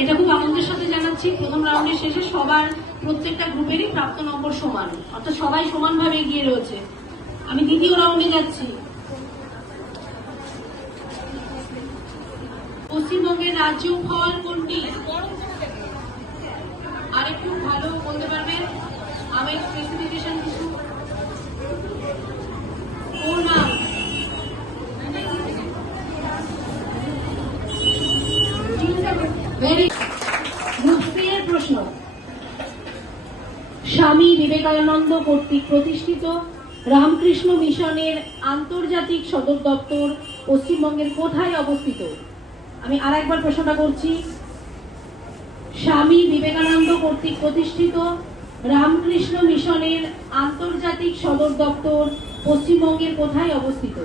এটা খুব আনন্দের সাথে জানাচ্ছি, প্রথম রাউন্ডের শেষে সবার প্রত্যেকটা গ্রুপেরই প্রাপ্ত নম্বর সমান, অর্থাৎ সবাই সমানভাবে এগিয়ে রয়েছে। আমি দ্বিতীয় রাউন্ডে যাচ্ছি। পশ্চিমবঙ্গের রাজ্য ফল কোনটি? আরেকটু ভালো বলতে পারবেন? আমি স্পেসিফিকেশন কিছু ওর নাম প্রশ্ন। স্বামী বিবেকানন্দ কর্তৃক প্রতিষ্ঠিত রামকৃষ্ণ মিশনের আন্তর্জাতিক সদর দপ্তর পশ্চিমবঙ্গের কোথায় অবস্থিত? আমি আরেকবার প্রশ্নটা করছি। স্বামী বিবেকানন্দ কর্তৃক প্রতিষ্ঠিত রামকৃষ্ণ মিশনের আন্তর্জাতিক সদর দপ্তর পশ্চিমবঙ্গের কোথায় অবস্থিত?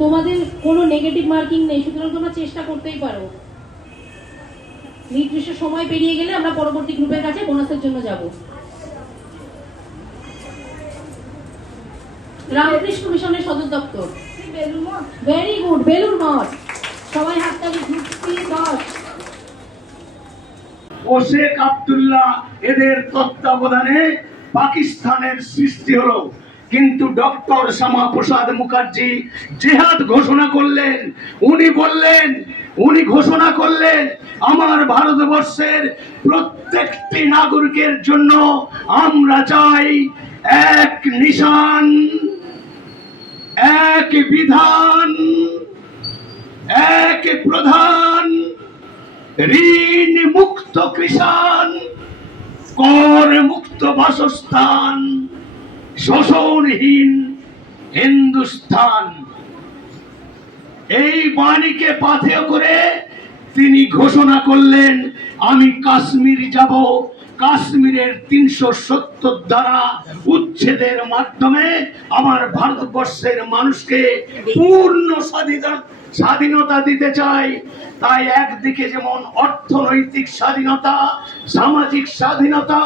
তোমাদের কোনো নেগেটিভ মার্কিং নেই, সুতরাং তোমরা চেষ্টা করতেই পারো। নির্দিষ্ট সময় পেরিয়ে গেলে আমরা পরবর্তী গ্রুপের কাছে বোনাসের জন্য যাব। রামকৃষ্ণ মিশনের সদর দপ্তর ভেরি গুড, বেলুর মঠ। সবাই হাততালি। গ্রুপ 10 ও শেখ আব্দুল্লাহ এদের তত্ত্বাবধানে পাকিস্তানের সৃষ্টি হলো, কিন্তু ডক্টর শ্যামাপ্রসাদ মুখার্জি জিহাদ ঘোষণা করলেন। উনি ঘোষণা করলেন আমার ভারতবর্ষের প্রত্যেকটি নাগরিকের জন্য আমরা চাই এক নিশান, এক বিধান, এক প্রধান, ঋণ মুক্ত কৃষাণ, কর মুক্ত বাসস্থান, শোষণহীন হিন্দুস্তান। এই বাণীকে পাথেয় করে তিনি ঘোষণা করলেন আমি কাশ্মীর যাব। কাশ্মীরের 370 ধারা উচ্ছেদের মাধ্যমে আমার ভারতবর্ষের মানুষকে পূর্ণ স্বাধীনতা দিতে চাই। তাই একদিকে যেমন অর্থনৈতিক স্বাধীনতা, সামাজিক স্বাধীনতা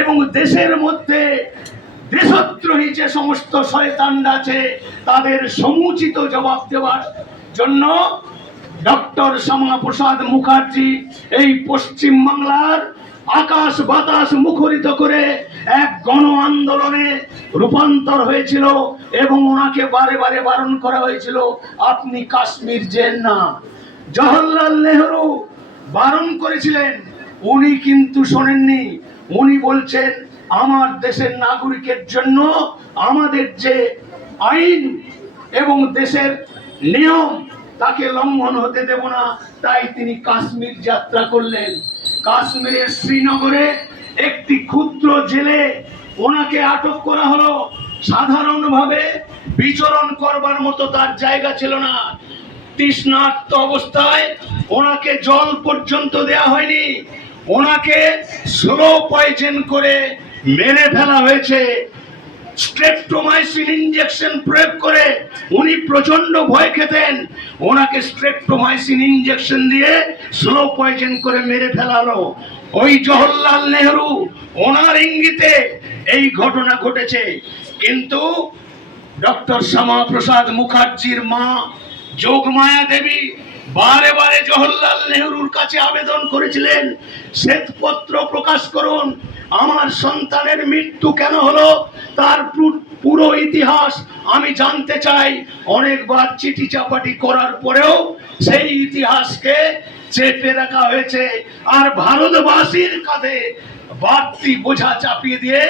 এবং দেশের মধ্যে দেশদ্রোহী যে সমস্ত শয়তানরা আছে তাদের সমুচিত জবাব দেওয়ার জন্য ডক্টর শ্যামাপ্রসাদ মুখার্জি এই পশ্চিম বাংলার আকাশ বাতাস মুখরিত করে এক গণ আন্দোলনে রূপান্তর হয়েছিল এবং ওনাকে বারে বারে বারণ করা হয়েছিল আপনি কাশ্মীর যেন না। জওহরলাল নেহরু বারণ করেছিলেন, উনি কিন্তু শোনেননি। উনি বলছেন আমার দেশের নাগরিকের জন্য আমাদের যে আইন এবং দেশের নিয়ম তাকে লঙ্ঘন হতে দেব না। তাই তিনি কাশ্মীর যাত্রা করলেন। কাশ্মীরের শ্রীনগরে একটি ক্ষুদ্র জেলে ওনাকে আটক করা হলো। সাধারণভাবে বিচরণ করবার মতো তার জায়গা ছিল না। তৃষ্ণার্ত অবস্থায় ওনাকে জল পর্যন্ত দেয়া হয়নি, ওনাকে স্লো পয়জন করে মেরে ফেলা হয়েছে। স্ট্রেপ্টোমাইসিন ইনজেকশন প্রয়োগ করে উনি প্রচন্ড ভয় খেতেন। ওনাকে স্ট্রেপ্টোমাইসিন ইনজেকশন দিয়ে স্লো পয়জন করে মেরে ফেলালো। ওই জওহরলাল নেহরু ওনার ইঙ্গিতে এই ঘটনা ঘটেছে। কিন্তু ডক্টর শ্যামাপ্রসাদ মুখার্জির মা যোগমায়া দেবী বারে বারে জওহরলাল নেহরুর কাছে আবেদন করেছিলেন শ্বেতপত্র প্রকাশ করুন, আমার সন্তানের মৃত্যু কেন হলো তার পুরো ইতিহাস আমি জানতে চাই। অনেকবার চিঠি চাপাটি করার পরেও সেই ইতিহাসকে চেপে রাখা হয়েছে আর ভারতবাসীর কাঁধে বাড়তি বোঝা চাপিয়ে দিয়ে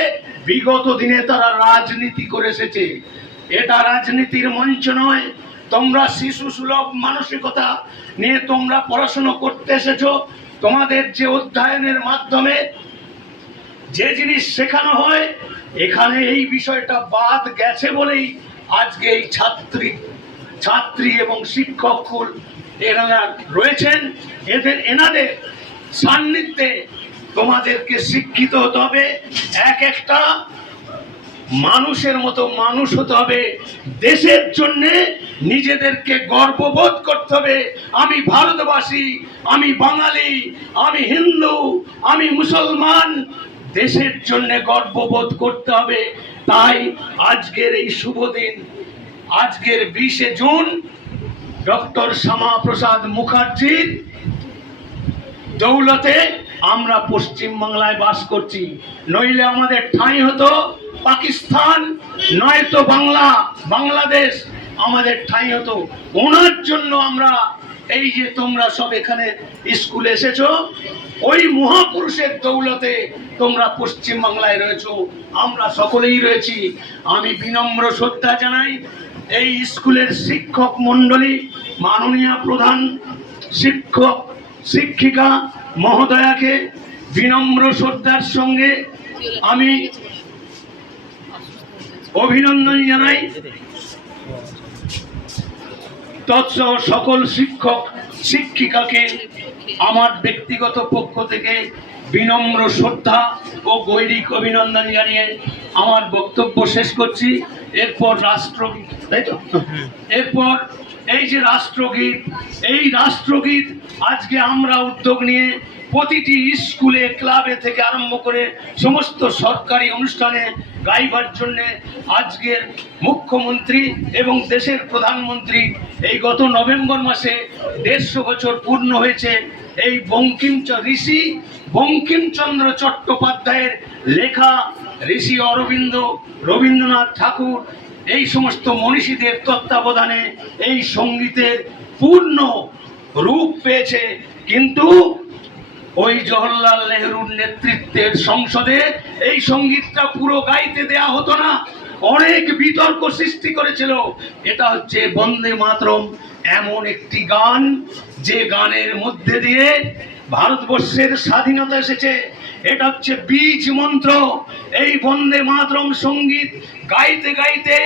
বিগত দিনে তারা রাজনীতি করে এসেছে। এটা রাজনীতির মঞ্চ নয়। তোমরা শিশু সুলভ মানসিকতা নিয়ে তোমরা পড়াশোনা করতে এসেছো। তোমাদের যে অধ্যয়নের মাধ্যমে যে জিনিস শেখানো হয় এখানে এই বিষয়টা বাদ গেছে বলেই আজকে এই ছাত্রী এবং শিক্ষককুল এনারা রয়েছেন। এনাদের সান্নিধ্যে তোমাদেরকে শিক্ষিত হতে হবে, এক একটা মানুষের মতো মানুষ হতে হবে, দেশের জন্য নিজেদেরকে গর্ববোধ করতে হবে। আমি ভারতবাসী, আমি বাঙালি, আমি হিন্দু, আমি মুসলমান, দেশের জন্য গর্ববোধ করতে হবে। তাই আজকের এই শুভ দিন, আজকের 20শে জুন ডক্টর শ্যামাপ্রসাদ মুখার্জির দৌলতে আমরা পশ্চিম বাংলায় বাস করছি, নইলে আমাদের ঠাঁই হতো পাকিস্তান, নয়তো বাংলাদেশ আমাদের ঠাঁই হতো। ওনার জন্য আমরা এই যে তোমরা সব এখানে স্কুলে এসেছো, ওই মহাপুরুষের দৌলতে তোমরা পশ্চিম বাংলায় রয়েছো, আমরা সকলেই রয়েছি। আমি বিনম্র শ্রদ্ধা জানাই এই স্কুলের শিক্ষক মণ্ডলী, মাননীয় প্রধান শিক্ষক শিক্ষিকা মহোদয়াকে বিনম্র শ্রদ্ধার সঙ্গে আমি অভিনন্দন জানাই। তৎসহ সকল শিক্ষক শিক্ষিকাকে আমার ব্যক্তিগত পক্ষ থেকে বিনম্র শ্রদ্ধা ও গৈরিক অভিনন্দন জানিয়ে আমার বক্তব্য শেষ করছি। এরপর রাষ্ট্রগীত, তাই তো? এরপর এই যে রাষ্ট্রগীত, এই রাষ্ট্রগীত আজকে আমরা উদ্যোগ নিয়ে প্রতিটি স্কুলে, ক্লাবে থেকে আরম্ভ করে সমস্ত সরকারি অনুষ্ঠানে গাইবার জন্য আজকের মুখ্যমন্ত্রী এবং দেশের প্রধানমন্ত্রী এই গত নভেম্বর মাসে 150 বছর পূর্ণ হয়েছে এই ঋষি বঙ্কিমচন্দ্র চট্টোপাধ্যায়ের লেখা, ঋষি অরবিন্দ, রবীন্দ্রনাথ ঠাকুর এই সমস্ত মনীষীদের তত্ত্বাবধানে এই সঙ্গীতের পূর্ণ রূপ পেয়েছে। কিন্তু ওই জওহরলাল নেহরুর নেতৃত্বের সংসদে এই সঙ্গীতটা পুরো গাইতে দেয়া হতো না, অনেক বিতর্ক সৃষ্টি করেছিল। এটা হচ্ছে বন্দে মাতরম, এমন একটি গান যে গানের মধ্যে দিয়ে ভারতবর্ষের স্বাধীনতা এসেছে। এটা হচ্ছে বীজ মন্ত্র। এই বন্দে মাতরম সঙ্গীত গাইতে গাইতে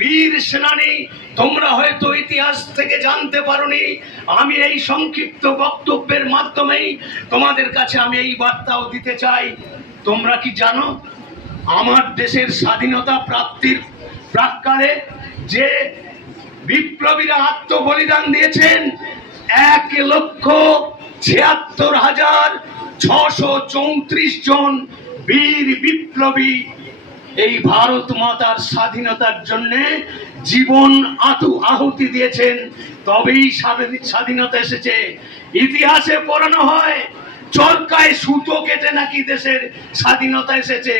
বীর সেনানী, তোমরা হয়তো ইতিহাস থেকে জানতে পারোনি, আমি এই সংক্ষিপ্ত বক্তব্যের মাধ্যমেই তোমাদের কাছে আমি এই বার্তাও দিতে চাই। তোমরা কি জানো আমার দেশের স্বাধীনতা প্রাপ্তির প্রাক্কালে যে বিপ্লবীরা আত্মবলিদান দিয়েছেন 1,76,634 জন বীর বিপ্লবী এই ভারত মাতার স্বাধীনতার জন্য জীবন আহুতি দিয়েছেন, তবেই স্বাধীনতা এসেছে। ইতিহাসে পড়ানো হয় চরকায় সুতো কেটে নাকি দেশের স্বাধীনতা এসেছে।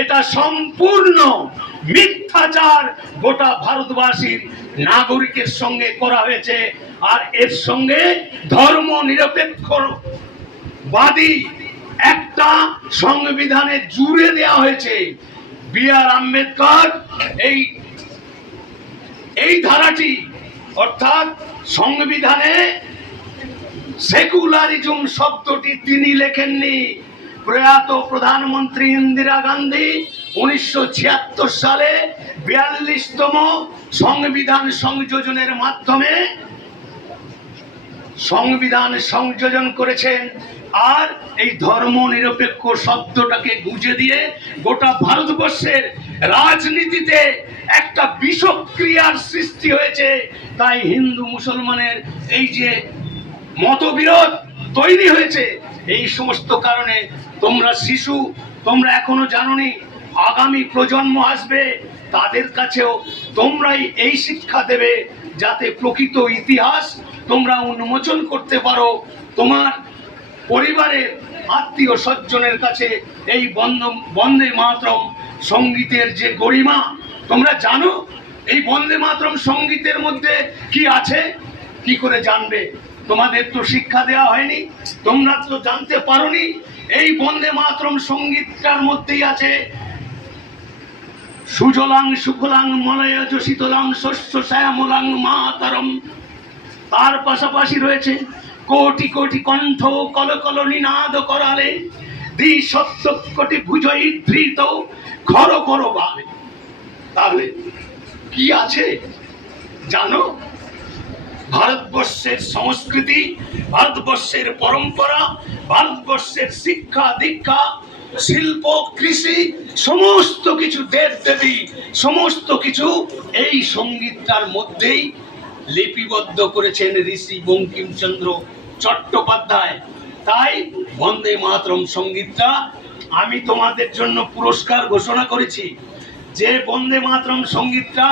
এটা সম্পূর্ণ মিথ্যাচার গোটা ভারতবাসীর নাগরিকের সঙ্গে করা হয়েছে। আর এর সঙ্গে ধর্ম নিরপেক্ষবাদী একটা সংবিধানে জুড়ে দেওয়া হয়েছে। বি.আর. আম্বেদকর এই ধারাটি অর্থাৎ সংবিধানে সেকুলারিজম শব্দটি তিনি লেখেননি। প্রয়াত প্রধানমন্ত্রী ইন্দিরা গান্ধী 1976 সালে 42তম সংবিধান সংযোজনের মাধ্যমে সংবিধান সংযোজন করেছেন। আর এই ধর্ম নিরপেক্ষ শব্দটাকে গুঁজে দিয়ে গোটা ভারতবর্ষের রাজনীতিতে একটা বিষক্রিয়ার সৃষ্টি হয়েছে। তাই হিন্দু মুসলমানের এই যে মতবিরোধ তৈরি হয়েছে, এই সমস্ত কারণে তোমরা শিশু, তোমরা এখনো জানোনি, আগামী প্রজন্ম আসবে, তাদের কাছেও তোমরাই এই শিক্ষা দেবে যাতে প্রকৃত ইতিহাস তোমরা উন্মোচন করতে পারো। তোমার পরিবারের আত্মীয় স্বজনের কাছে এই বন্দে মাতরম সঙ্গীতের যে গরিমা তোমরা জানো। এই বন্দে মাতরম সঙ্গীতের মধ্যে কি আছে, কি করে জানবে? তোমাদের তো শিক্ষা দেওয়া হয়নি, তোমরা তো জানতে পারোনি। এই বন্দে মাতরম সঙ্গীতটার মধ্যেই আছে সুজলাং সুফলাং মলয়জ শীতলাং শস্য শ্যামলাং মাতরম। তার পাশাপাশি রয়েছে কোটি কোটি কণ্ঠ কল কল নিনাদ করালে দ্বিশত কোটি ভুজই ধৃত খর খর ভাবে। তাহলে কি আছে জানো? ভারতবর্ষের সংস্কৃতি, ভারতবর্ষের পরম্পরা, ভারতবর্ষের শিক্ষা দীক্ষা, শিল্প, কৃষি, সমস্ত কিছু দেব দেবী, সমস্ত কিছু এই সঙ্গীতটার মধ্যেই লিপিবদ্ধ করেছেন ঋষি বঙ্কিমচন্দ্র চট্টোপাধ্যায়। তাই বন্দে মাতরম সঙ্গীতটা আমি তোমাদের জন্য পুরস্কার ঘোষণা করেছি। যে বন্দে মাতরম সঙ্গীতটা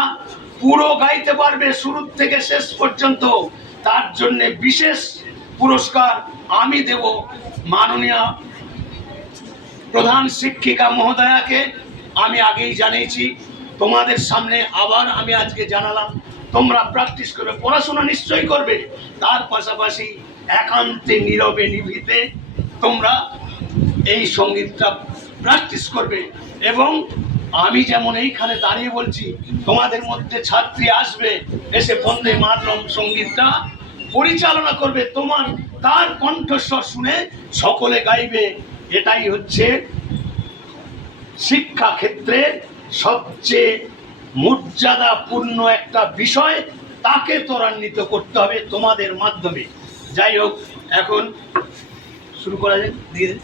পুরো গাইতে পারবে শুরু থেকে শেষ পর্যন্ত, তার জন্য বিশেষ পুরস্কার আমি দেব মাননীয় প্রধান শিক্ষিকা মহোদয়াকে। আমি আগেই জানিয়েছি, তোমাদের সামনে আবার আমি আজকে জানালাম, তোমরা প্র্যাকটিস করবে, পড়াশোনা নিশ্চয়ই করবে, তার পাশাপাশি একান্তে নীরবে নিভৃতে তোমরা এই সঙ্গীতটা প্র্যাকটিস করবে। এবং আমি যেমন এইখানে দাঁড়িয়ে বলছি, তোমাদের মধ্যে ছাত্রী আসবে, এসে বন্দে মাতরম সঙ্গীতটা পরিচালনা করবে, তার কণ্ঠস্বর শুনে সকলে গাইবে। এটাই হচ্ছে শিক্ষা ক্ষেত্রে সবচেয়ে মর্যাদাপূর্ণ একটা বিষয়, তাকে ত্বরান্বিত করতে হবে তোমাদের মাধ্যমে। যাই হোক, এখন শুরু করা যাক। ধীরে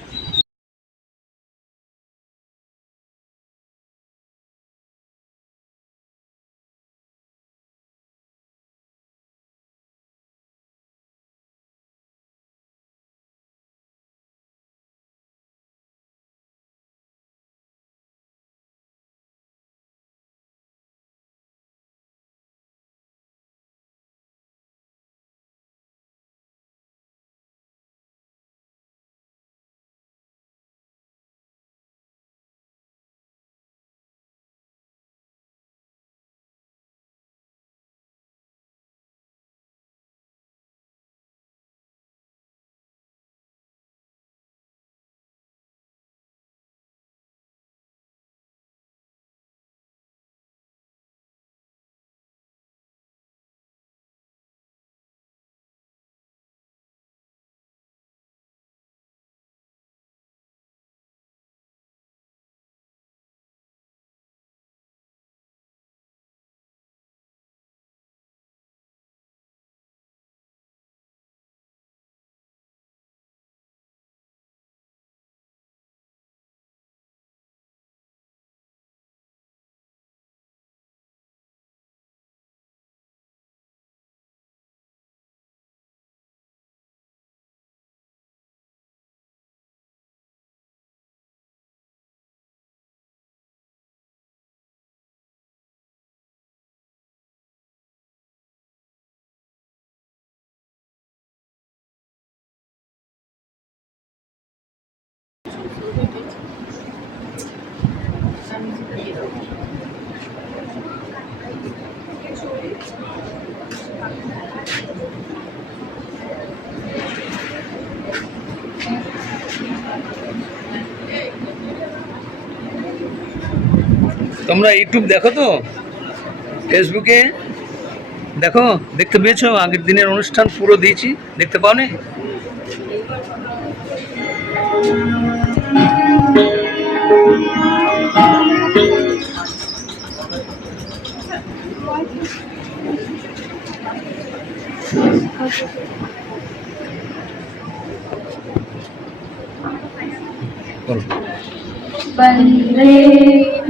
তোমরা ইউটিউব দেখো তো, ফেসবুকে দেখো, দেখতে পেয়েছো? আগের দিনের অনুষ্ঠান পুরো দিয়েছি, দেখতে পাওনি? वन्दे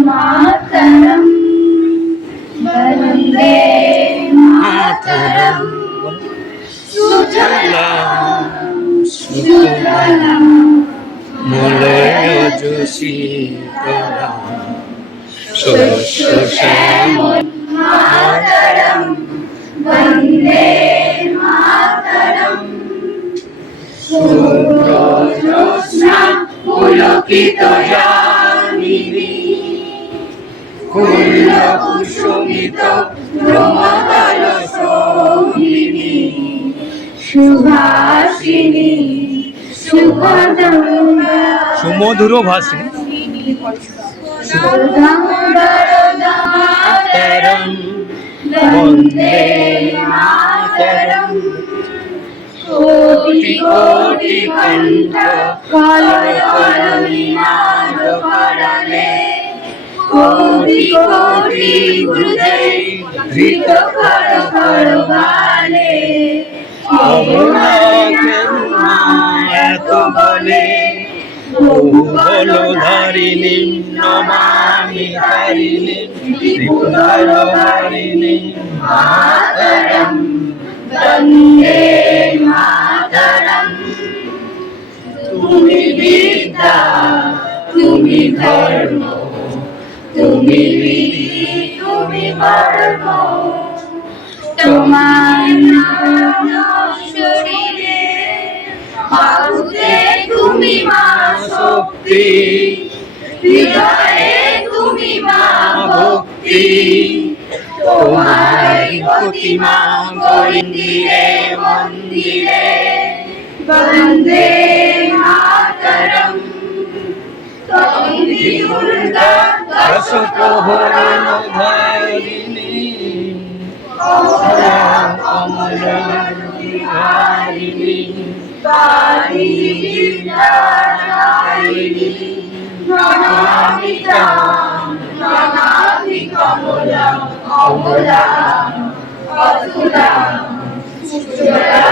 मातरम् वन्दे मातरम् सुजलां सुफलां মলয়জ শীতলা শস্য শ্যামল मातरम् वन्दे मातरम् सूर्योज्योत्स्ना पुलकित यामिनी कुलकुसुमित ब्रह्मदल शोभिनी सुभाषिनी सुखदमुदा সুমধুর ভাষী सुधमवरदातरम् वन्दे मातरम् कोटि कोटि कण्ठ कलकलनिनाद करले कोटि कोटि हृदय धृत कर कर गाले এত বলে বহু বলধারিণী নমামি তারিণী ত্রিপুরারিণী मातरम् वन्दे मातरम् তুমি বিদ্যা তুমি ধর্ম তুমি রীতি তুমি মর্ম তোমার নাম শরীরে বাহুতে তুমি মা শক্তি, হৃদয়ে তুমি মা ভক্তি, তোমার প্রতিমা মন্দিরে মন্দিরে বন্দে মাতরম। তুমি দুর্গা দশ প্রহরণ ধারিণী কমলারিণী কালী বিদ্যাদায়িনী, প্রণামিতা প্রণামি কমলা অমলা অতুলা সুজলা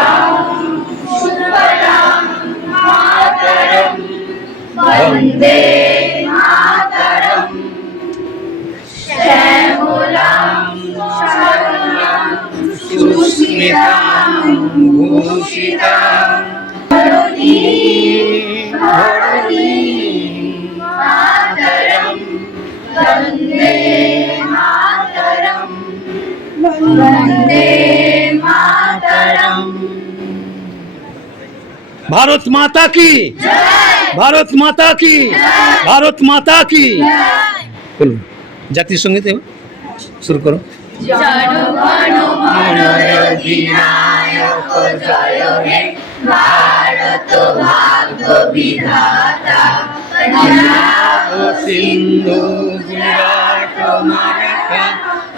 সুফলা মাতরম বন্দে মাতরম। শ্যামলাম শরণ্যম সুস্মিতাম ভূষিতাম ধরণী ধরণী মাতরম বন্দে মাতরম বন্দে মাতরম। ভারত মাতা কি, ভারত মাতা কি, ভারত মাতা কি। বলুন জাতীয় সঙ্গীত এবার শুরু করো। জনগণ মন অধিনায়ক জয় হে ভারত ভাগ্য বিধাতা। পঞ্জাব সিন্ধু গুজরাট মারাঠা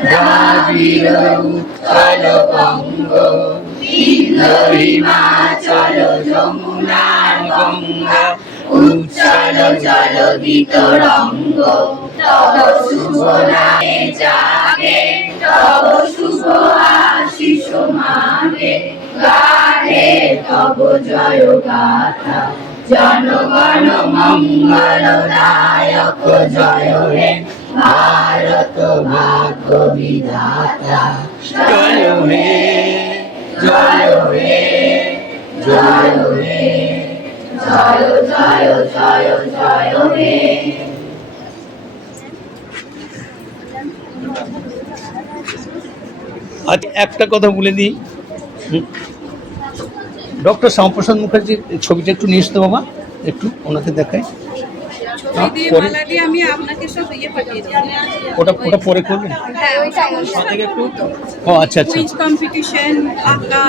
দ্রাবিড় উৎকল বঙ্গ বিন্ধ্য হিমাচল যমুনা গঙ্গা উচ্ছল জলধি তরঙ্গ। তব শুভ নামে জাগে, তব শুভ আশিস মাগে, গাহে তব জয় গাথা। জনগণ মঙ্গলদায়ক জয় হে ভারত ভাগ্য বিধাতা। জয় হে জয় হে জয় হে জয় জয় জয় জয় হে। আজ একটা কথা বলে দিই, ডক্টর শ্যামাপ্রসাদ মুখার্জির ছবিটা একটু নিয়ে আসতে বাবা, একটু ওনাকে দেখাই। পরে আমি আপনাকে সব ইয়ে পাঠিয়ে দেব। ওটা ওটা পরে করবেন। হ্যাঁ ওইটাই ওটাকে একটু ও আচ্ছা আচ্ছা কুইজ কম্পিটিশন, আঁকা,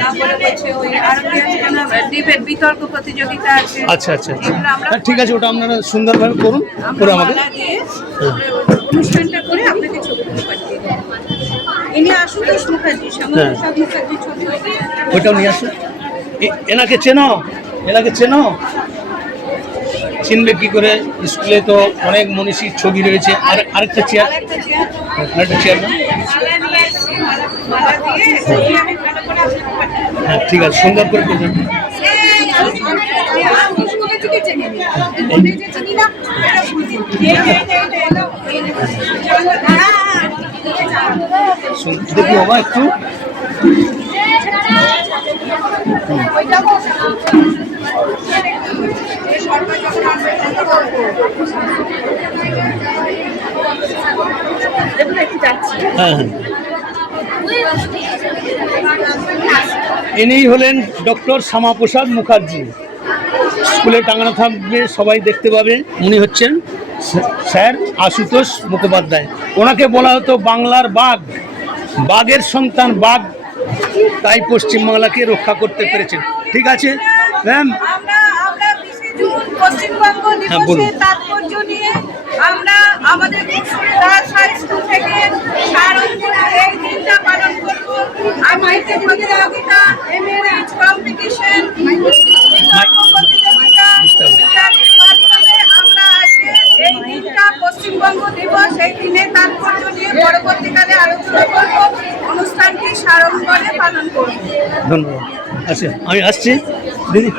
তারপরে হচ্ছে ওই আরো কি আছে না ডিবেট বিতর্ক প্রতিযোগিতা আছে। আচ্ছা আচ্ছা আচ্ছা এগুলো আমরা হ্যাঁ ঠিক আছে, ওটা আপনারা সুন্দরভাবে করুন, করে আমাকে মালা দিয়ে অনুষ্ঠানটা করে আপনাকে ছবিগুলো পাঠিয়ে দেব। ইনি আশুতোষ মুখার্জি, শ্যামাপ্রসাদ মুখার্জি ছবি। ওইটাও নিয়ে আসুন। এনাকে চেনো, এনাকে চেনো, চিনবে কি করে? স্কুলে তো অনেক মনীষীর ছবি রয়েছে। আর আরেকটা চেয়ার, আরেকটা চেয়ার আরেকটা চেয়ার না? মালা নিয়ে এসেছি, মালা দিয়ে ছবি আমি ভালো করে আপনাকে পাঠিয়ে দেব। হ্যাঁ ঠিক আছে, সুন্দর করে করবেন। দেখি বাবা একটু হ্যাঁ হ্যাঁ। ইনিই হলেন ডক্টর শ্যামাপ্রসাদ মুখার্জি। স্কুলে টাঙানো থাকবে, সবাই দেখতে পাবে। উনি হচ্ছেন স্যার আশুতোষ মুখোপাধ্যায়। ওনাকে বলা হতো বাংলার বাঘ, বাঘের সন্তান বাঘ, তাই পশ্চিমবাংলাকে রক্ষা করতে পেরেছেন। ঠিক আছে ম্যাম, আমরা 20 জুন পশ্চিমবঙ্গ হ্যাঁ, বলুন। দিবসের তাৎপর্য নিয়ে আমরা আমাদের কুশলী দাস হাই স্কুল থেকে সারঙ্গপুরে এই দিনটা পালন করব। সাহিত্য প্রতিযোগিতা, এমএলএ কম্পিটিশন, প্রতিযোগিতা ইত্যাদির মাধ্যমে আমরা আজকে এই দিনটা পশ্চিমবঙ্গ দিবস, এই দিনে তাৎপর্য নিয়ে পরবর্তীকালে আলোচনা করব। অনুষ্ঠানটি সারঙ্গপুরে পালন করব। ধন্যবাদ। আচ্ছা আমি আসছি দিদি।